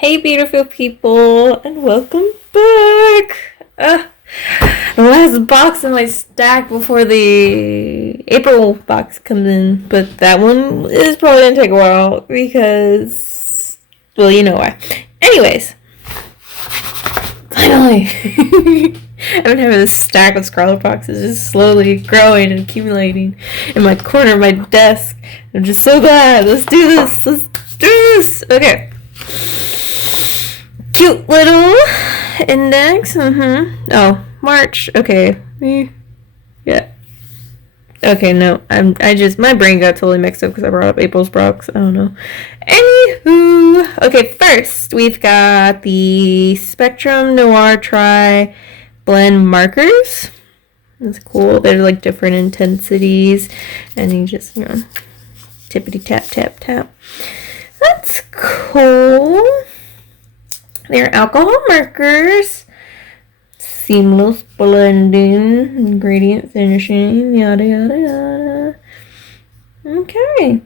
Hey, beautiful people, and welcome back. The last box in my stack before the April box comes in, but that one is probably gonna take a while because, well, you know why. Anyways, finally, I've been having this stack of ScrawlrBoxes just slowly growing and accumulating in my corner of my desk. I'm just so glad. Let's do this. Let's do this. Okay. Cute little index. Oh, March. Okay. Yeah. Okay, no. My brain got totally mixed up because I brought up April's box. I don't know. Anywho. Okay, first we've got the Spectrum Noir Tri Blend markers. That's cool. They're like different intensities. And you just, tippity tap, tap, tap. That's cool. They're alcohol markers, seamless blending, ingredient finishing, yada yada yada. Okay.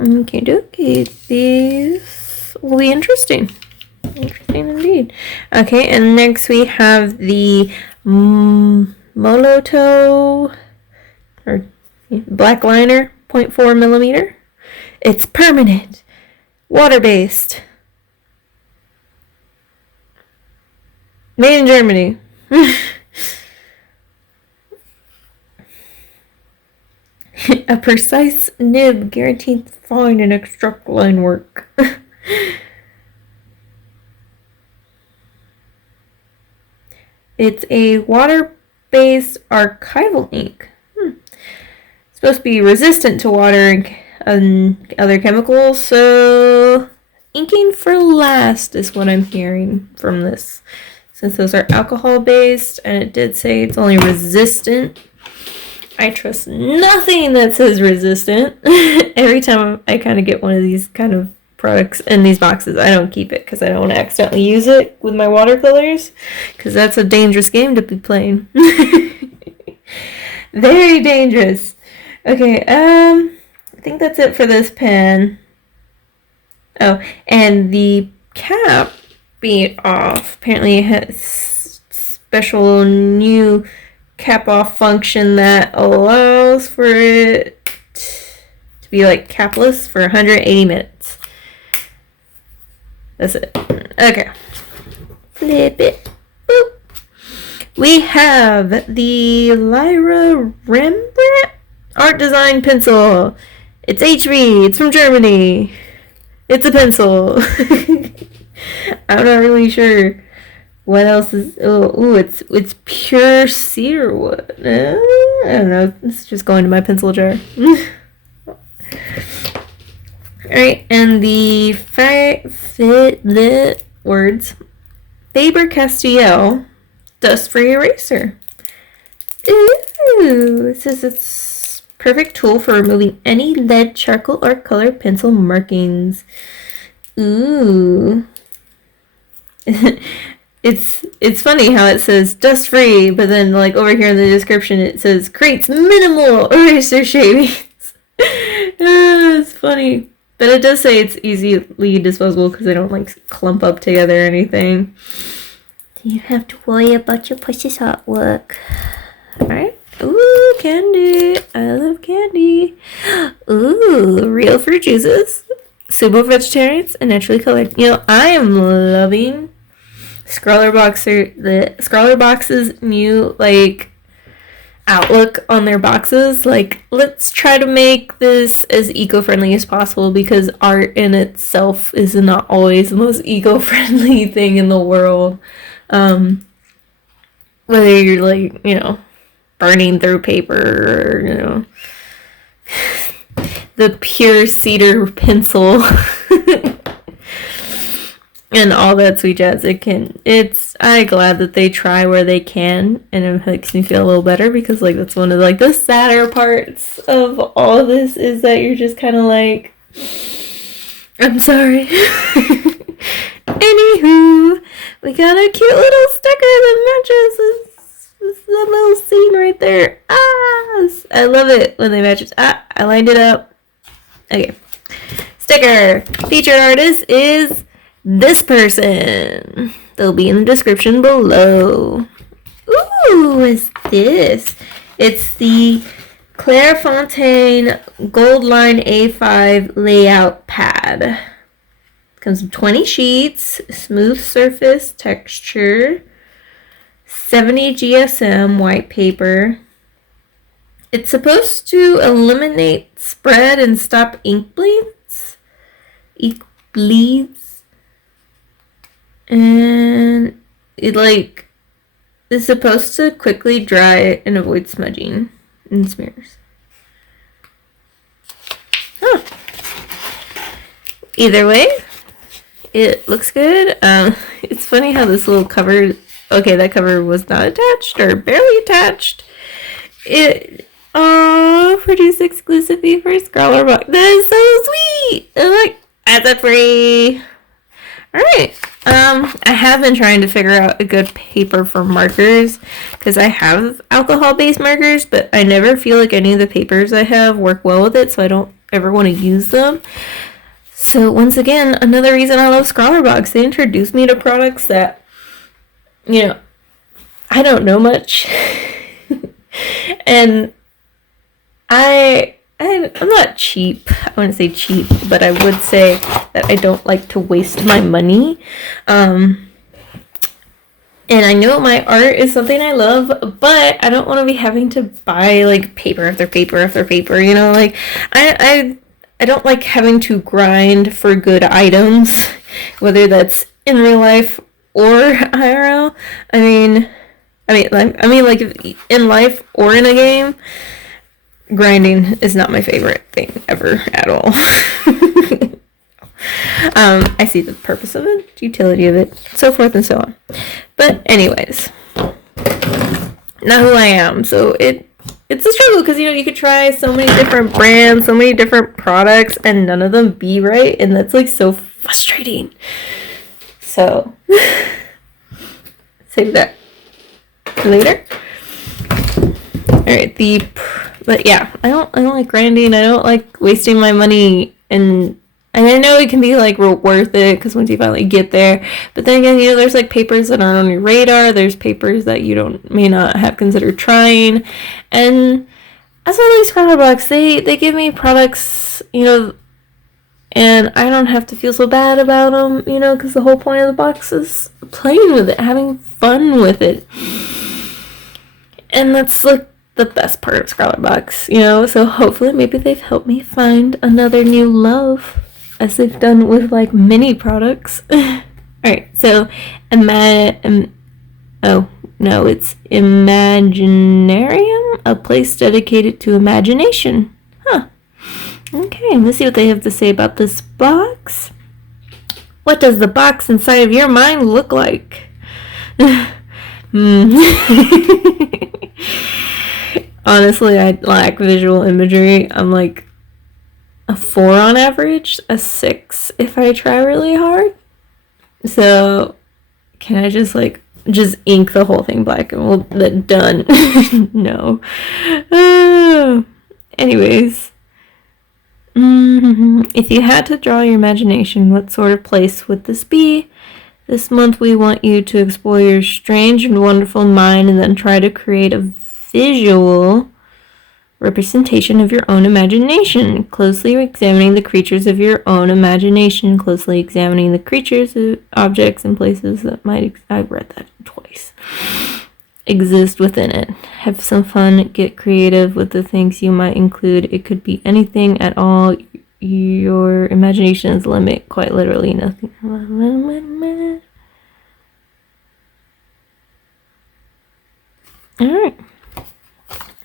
Okay, these will be interesting. Interesting indeed. Okay, and next we have the Molotow, or Blackliner, 0.4 millimeter. It's permanent, water-based, made in Germany. A precise nib guaranteed fine and extract line work. It's a water-based archival ink. Supposed to be resistant to water and other chemicals, so inking for last is what I'm hearing from this. Since those are alcohol based and it did say it's only resistant, I trust nothing that says resistant. Every time I kind of get one of these kind of products in these boxes, I don't keep it because I don't want to accidentally use it with my watercolors, because that's a dangerous game to be playing. Very dangerous. Okay, I think that's it for this pen. Oh, and the cap being off. Apparently it has special new cap off function that allows for it to be like capless for 180 minutes. That's it. Okay. Flip it. Boop. We have the Lyra Rembrandt art design pencil. It's HV. It's from Germany. It's a pencil. I'm not really sure what else is. It's pure cedar wood. I don't know. It's just going to my pencil jar. Alright, and the Faber Castell dust-free eraser. Ooh, it says it's perfect tool for removing any lead, charcoal, or color pencil markings. Ooh. It's funny how it says dust free, but then like over here in the description it says creates minimal eraser shavings. It's funny. But it does say it's easily disposable because they don't like clump up together or anything. So you have to worry about your precious artwork. Alright. Ooh, candy. I love candy. Ooh, real fruit juices. Suitable for vegetarians and naturally colored. I am loving ScrawlrBox's new like outlook on their boxes. Like, let's try to make this as eco-friendly as possible, because art in itself is not always the most eco-friendly thing in the world. Whether you're like, burning through paper or, the pure cedar pencil and all that sweet jazz. I'm glad that they try where they can, and it makes me feel a little better, because like that's one of like the sadder parts of all of this, is that you're just kind of like, I'm sorry. Anywho, we got a cute little sticker that matches this little scene right there. I love it when they match it. I lined it up. Okay. Sticker. Featured artist is this person. They'll be in the description below. Ooh, what's this? It's the Clairefontaine Goldline A5 layout pad. Comes with 20 sheets, smooth surface texture, 70 GSM white paper. It's supposed to eliminate spread and stop ink bleeds. And it is supposed to quickly dry and avoid smudging and smears. Huh. Either way, it looks good. It's funny how this little cover, okay, that cover was not attached or barely attached. It, produced exclusively for ScrawlrBox. That is so sweet. That's a free. Alright. I have been trying to figure out a good paper for markers because I have alcohol-based markers, but I never feel like any of the papers I have work well with it, so I don't ever want to use them. So once again, another reason I love ScrawlrBox. They introduced me to products that, I don't know much. And I'm not cheap. I wouldn't say cheap, but I would say that I don't like to waste my money. And I know my art is something I love, but I don't want to be having to buy paper after paper after paper. I don't like having to grind for good items, whether that's in real life or IRL. I mean, if in life or in a game. Grinding is not my favorite thing ever at all. I see the purpose of it, utility of it, so forth and so on. But anyways, not who I am. So it's a struggle because you could try so many different brands, so many different products, and none of them be right, and that's so frustrating. So save that for later. All right, but yeah, I don't like grinding. I don't like wasting my money, and I know it can be real worth it because once you finally get there. But then again, there's papers that aren't on your radar. There's papers that you may not have considered trying, and as well as ScrawlrBox, they give me products, and I don't have to feel so bad about them, because the whole point of the box is playing with it, having fun with it, and that's the best part of ScrawlrBox, so hopefully maybe they've helped me find another new love, as they've done with many products. Alright, so it's Imaginarium, a place dedicated to imagination. Huh. Okay, let's see what they have to say about this box. What does the box inside of your mind look like? Honestly, I lack visual imagery. I'm a 4 on average, a 6 if I try really hard. So, can I just ink the whole thing black and done? No. Anyways. If you had to draw your imagination, what sort of place would this be? This month we want you to explore your strange and wonderful mind and then try to create a visual representation of your own imagination, closely examining the creatures of your own imagination, closely examining the creatures, objects, and places that might, I read that twice, exist within it. Have some fun, get creative with the things you might include. It could be anything at all. Your imagination's limit, quite literally nothing. Alright.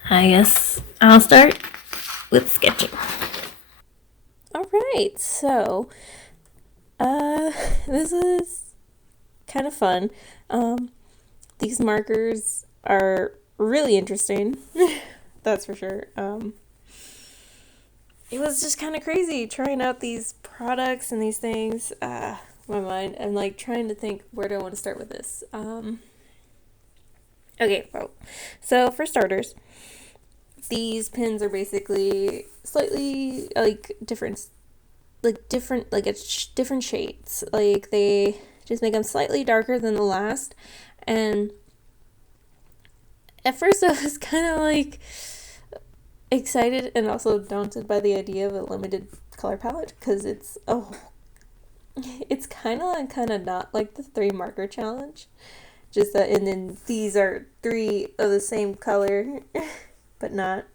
I guess I'll start with sketching. Alright, so this is kind of fun. These markers are really interesting. That's for sure. It was just kind of crazy trying out these products and these things. My mind, I'm trying to think, where do I want to start with this? Okay, well, so for starters, these pens are basically slightly like different, different shades. Like they just make them slightly darker than the last. And at first I was kind of like excited and also daunted by the idea of a limited color palette, because it's kind of not like the 3 marker challenge, just that. And then these are 3 of the same color but not.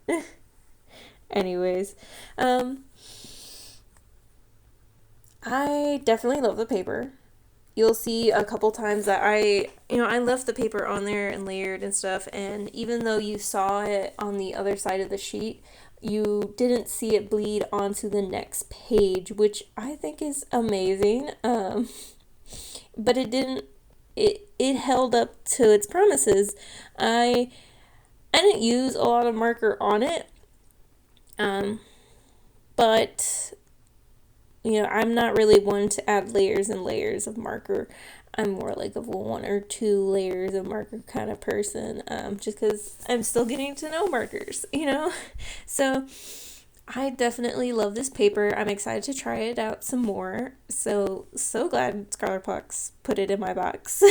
Anyways, I definitely love the paper. You'll see a couple times that I left the paper on there and layered and stuff, and even though you saw it on the other side of the sheet, you didn't see it bleed onto the next page, which I think is amazing. But it didn't. It held up to its promises. I didn't use a lot of marker on it, but I'm not really one to add layers and layers of marker. I'm more like a 1 or 2 layers of marker kind of person, just because I'm still getting to know markers, So I definitely love this paper. I'm excited to try it out some more. So glad ScrawlrBox put it in my box.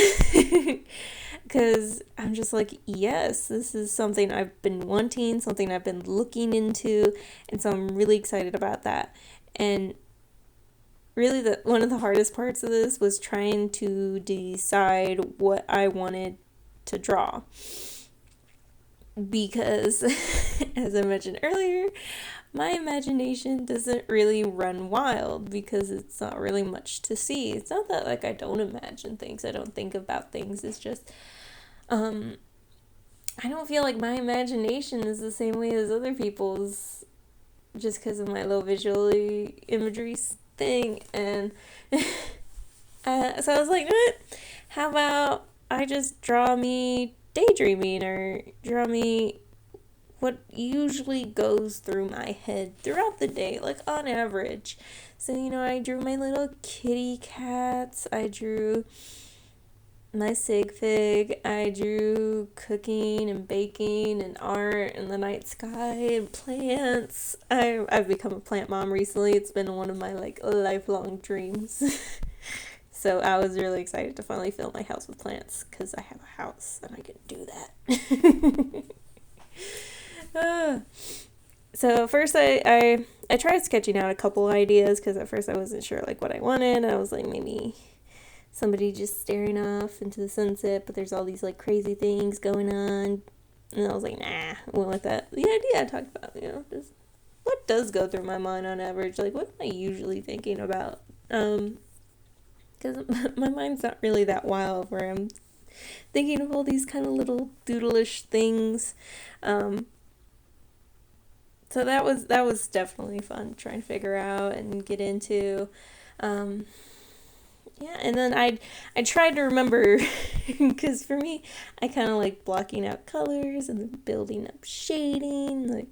Because I'm just like, yes, this is something I've been wanting, something I've been looking into, and so I'm really excited about that. And really, one of the hardest parts of this was trying to decide what I wanted to draw. Because, as I mentioned earlier, my imagination doesn't really run wild because it's not really much to see. It's not that like I don't imagine things, I don't think about things. It's just, I don't feel like my imagination is the same way as other people's, just because of my low visual imagery thing. And so I was like, what? How about I just draw me daydreaming, or draw me what usually goes through my head throughout the day, like on average. So, I drew my little kitty cats, I drew my sig fig, I drew cooking and baking and art and the night sky and plants. I've become a plant mom recently. It's been one of my lifelong dreams. So I was really excited to finally fill my house with plants, because I have a house and I can do that. So first I tried sketching out a couple ideas, because at first I wasn't sure what I wanted. I was like, maybe somebody just staring off into the sunset, but there's all these crazy things going on. And I was like, nah, I went with that. The idea I talked about, just what does go through my mind on average? What am I usually thinking about? Because my mind's not really that wild, where I'm thinking of all these kind of little doodleish things. So that was definitely fun trying to figure out and get into. Yeah, and then I tried to remember, because for me, I kind of like blocking out colors and then building up shading,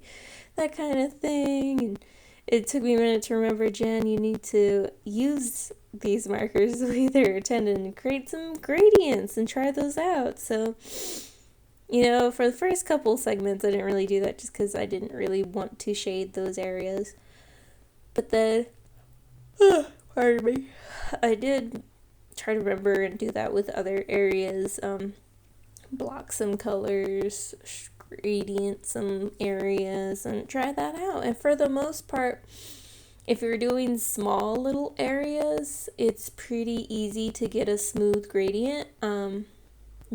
that kind of thing. And it took me a minute to remember, Jen, you need to use these markers with your tendon and create some gradients and try those out. So, for the first couple segments, I didn't really do that, just because I didn't really want to shade those areas. But then, pardon me, I did try to remember and do that with other areas, block some colors, gradient some areas, and try that out. And for the most part, if you're doing small little areas, it's pretty easy to get a smooth gradient. I'm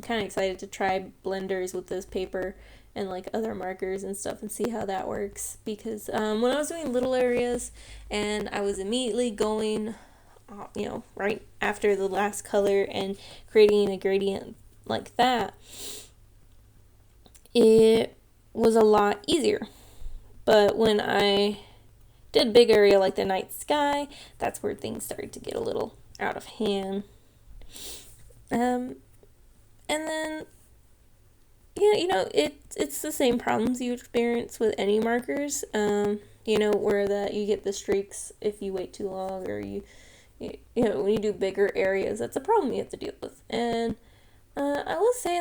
kind of excited to try blenders with this paper and other markers and stuff, and see how that works, because when I was doing little areas and I was immediately going right after the last color and creating a gradient like that, it was a lot easier. But when I did a big area like the night sky, that's where things started to get a little out of hand. And then, it's the same problems you experience with any markers, where that you get the streaks if you wait too long, or when you do bigger areas, that's a problem you have to deal with. And I will say,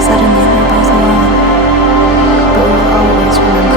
Suddenly we're both alone, but we'll always remember.